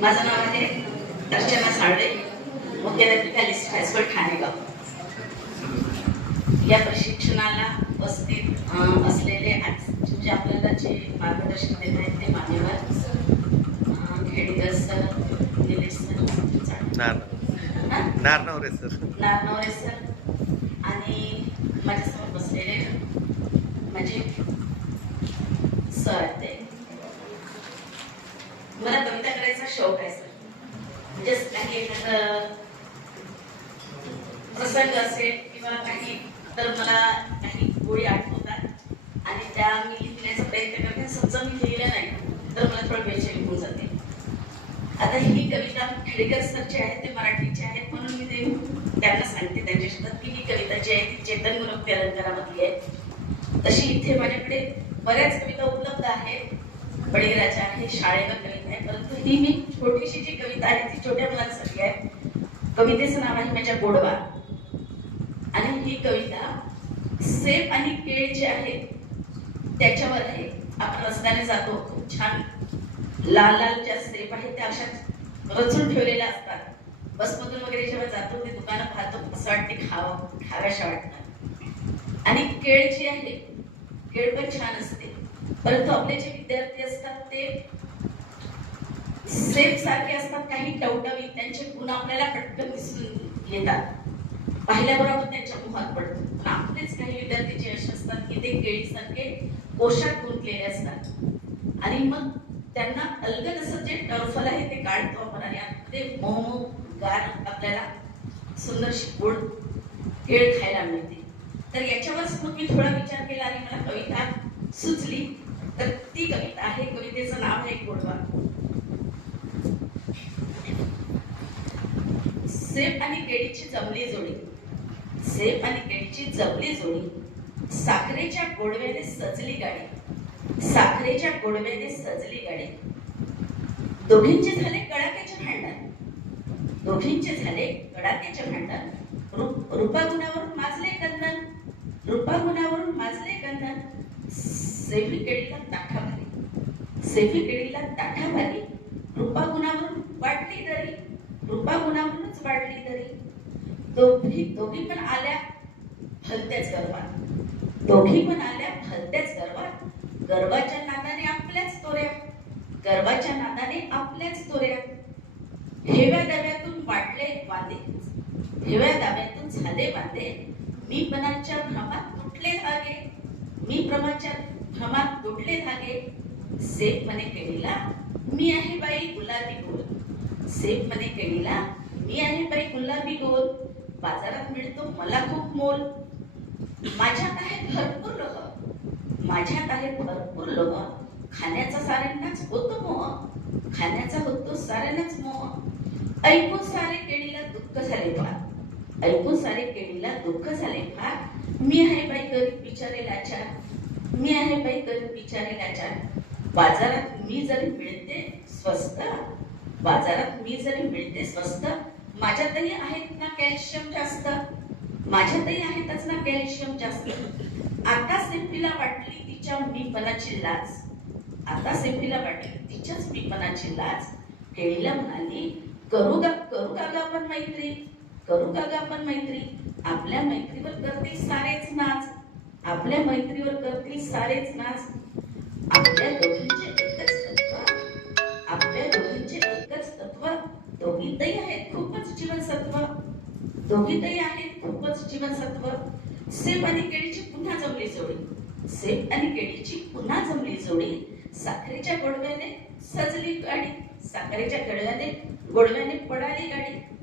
माझं नाव आहे अर्चना साळवे. मुख्याध्यापिका लिस्ट हायस्कूल ठाणेगाव. या प्रशिक्षणाला उपस्थित असलेले आज म्हणजे आपल्याला जे मार्गदर्शन देत आहेत ते मान्यवर Khedekar sir Nilesh sir? Naranaware sir. Naranaware sir आणि माझ्यासमोर बसलेले माझे सर आहेत ते मला कविता करायचा शौक आहे सर जस्ट काही प्रसंग असेल किंवा काही तर मला काही गोळी आठवतात. आणि त्या मी लिहिण्याचा प्रयत्न करते. समजा मी लिहिलं नाही तर मला थोडं बेचैनी होऊन जाते. आता ही कविता खेडेकर सर जे आहेत ते मराठीचे आहेत म्हणून मी ते त्यांना सांगते त्यांच्या शब्दात की ही कविता जी आहे ती चेतन गुणवत्ती अलंकारामधली आहे. तशी इथे माझ्याकडे बऱ्याच कविता उपलब्ध आहेत. बळीराजा आहे शाळेवर कविता आहे. परंतु ही मी छोटीशी जी कविता आहे ती छोट्या मुलांसाठी आहे. कवितेचं नाव आहे माझ्या गोडवा. आणि ही कविता सेफ आणि केळ जे आहे त्याच्यावर आहे. आपण रस्त्याने जातो खूप छान. लाल लाल ज्या सेब आहेत त्या अशा रचून ठेवलेल्या असतात. बसमधून वगैरे जेव्हा जातो ते दुकानं पाहतो असं वाटते खावं खाव्याशा वाटतात आणि केळ जी आहे केळ पण छान असते. परंतु आपले जे विद्यार्थी असतात ते सेब सारखे असतात काही टवटवीत त्यांचे गुण आपल्याला पटकन दिसून येतात. पाहिल्याबरोबर त्यांच्या मुखात पडतो. आपलेच काही विद्यार्थी जे असे असतात की ते केळीसारखे पोशाख गुंतलेले असतात. आणि मग त्यांना अलगद असं जे टर्फल आहे ते काढतो आपण आणि ते मोमो गार आपल्याला सुंदरशी गोड केळ खायला मिळते. तर याच्यावरच मग मी थोडा विचार केला आणि मला कविता सुचली. ती कविता आहे. कवितेचं नाव आहे गोडवा सेप आणि केळीची जमली जोडी. सेप आणि केळीची जमली जोडी. साखरेच्या गोडव्याने सजली गाडी. साखरेच्या गोडव्याने सजली गाडी. दोघींचे झाले कडाक्याचे भांडण. दोघींचे झाले कडाक्याचे भांडण. रूप रूपागुणावरून भारी केळीला ताठा भारी रूपागुणावरून वाटली तरी दरी रूपागुणावरूनच वाढली तरी. दोघी दोघी पण आल्या भलत्याच गर्वात दोघी पण आल्या भलत्याच गर्वात गर्वाच्या नादाने आपल्याच तोऱ्या गर्वाच्या नादाने आपल्याच तोऱ्या हेव्या दाव्यातून वाटले वादे. हेव्या दाव्यातून झाले वादे. मी पणाच्या भ्रमात तुटले धागे. मी प्रमाच्या भ्रमात तुटले धागे. सेफ म्हणे केळीला मी आहे बाई गुलाबी गोल. सेफ म्हणे केळीला मी आहे बाई गुलाबी गोल. बाजारात मिळतो मला खूप मोल. माझ्यात आहे भरपूर लोह. माझ्यात आहे भरपूर लोह. खाण्याचा साऱ्यांनाच होतो मोह. खाण्याचा होतो साऱ्यांनाच मोह. ऐकून सारे केळीला दुःख झाले फार. ऐकून सारे केळीला दुःख झाले फार. मी आहे बाई गरीब बिचारे लाचार मी आहे बाई गरीब बिचारे लाचार बाजारात मी जरी मिळते स्वस्त बाजारात मी जरी मिळते स्वस्त माझ्यातही आहेत ना कॅल्शियम जास्त. माझ्यातही आहेतच ना कॅल्शियम जास्त. आता सिम्पीला वाटली तिच्या मीपणाची लाज. आता सिम्पीला वाटली तिच्याच मीपणाची लाज. केळीला म्हणाली करू का करू का पण आपण मैत्री करू का ग आपण मैत्री. आपल्या मैत्रीवर करतील सारेच नाच. आपल्या मैत्रीवर करतील सारेच नाच. आपल्या दोघींचे एकच तत्व. आपल्या दोघींचे एकच तत्व. दोघीतही आहेत खूपच जीवनसत्व. दोघीतही आहेत खूपच जीवनसत्व. सेब आणि केळीची पुन्हा जमली जोडी. सेब आणि केळीची पुन्हा जमली जोडी. साखरेच्या गोडव्याने सजली गाडी. साखरेच्या गडव्याने गोडव्याने पडाली गाडी.